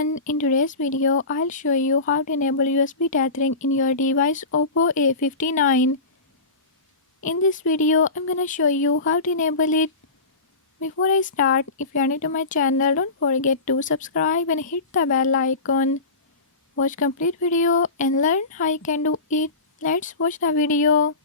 everyone, in today's video I'll show you how to enable USB tethering in your device Oppo A59. In this video I'm gonna show you how to enable it. Before I start, if you are new to my channel, don't forget to subscribe and hit the bell icon. Watch complete video and learn how you can do it. Let's watch the video.